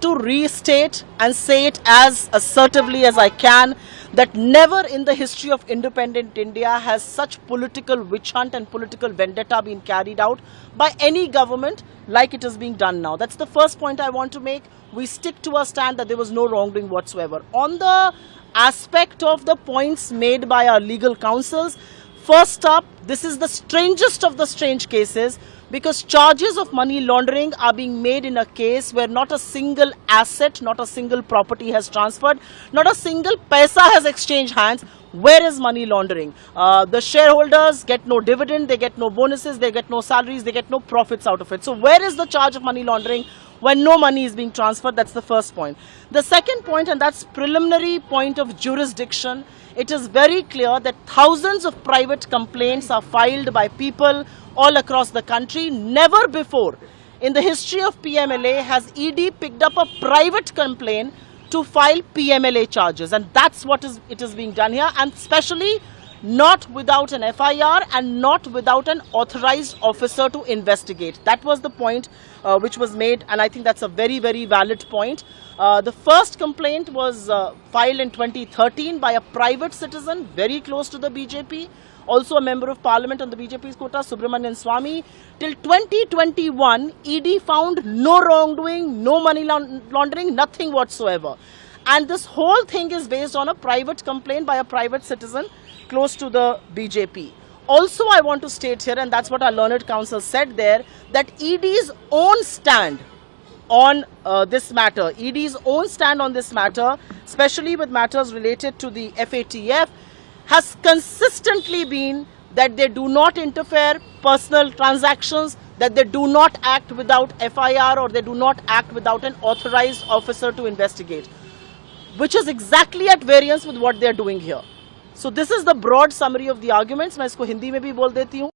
to restate and say it as assertively as I can that never in the history of independent India has such political witch hunt and political vendetta been carried out by any government like it is being done now. That's the first point I want to make. We stick to our stand that there was no wrongdoing whatsoever. On the aspect of the points made by our legal counsels, first up, this is the strangest of the strange cases because charges of money laundering are being made in a case where not a single asset, not a single property has transferred, not a single paisa has exchanged hands. Where is money laundering? The shareholders get no dividend, they get no bonuses, they get no salaries, they get no profits out of it. So where is the charge of money laundering when no money is being transferred? That's the first point. The second point, and that's preliminary point of jurisdiction, it is very clear that thousands of private complaints are filed by people all across the country. Never before in the history of PMLA has ED picked up a private complaint to file PMLA charges, and that's what it is being done here, and especially not without an FIR and not without an authorized officer to investigate. That was the point which was made, and I think that's a very, very valid point. The first complaint was filed in 2013 by a private citizen very close to the BJP, also a member of parliament on the BJP's quota, Subramanian Swamy. Till 2021, ED found no wrongdoing, no money laundering, nothing whatsoever. And this whole thing is based on a private complaint by a private citizen close to the BJP. Also, I want to state here, and that's what our learned counsel said there, that ED's own stand on this matter, ED's own stand on this matter, especially with matters related to the FATF, has consistently been that they do not interfere personal transactions, that they do not act without FIR or they do not act without an authorized officer to investigate, which is exactly at variance with what they are doing here. So this is the broad summary of the arguments. मैं इसको हिंदी में भी बोल देती हूँ.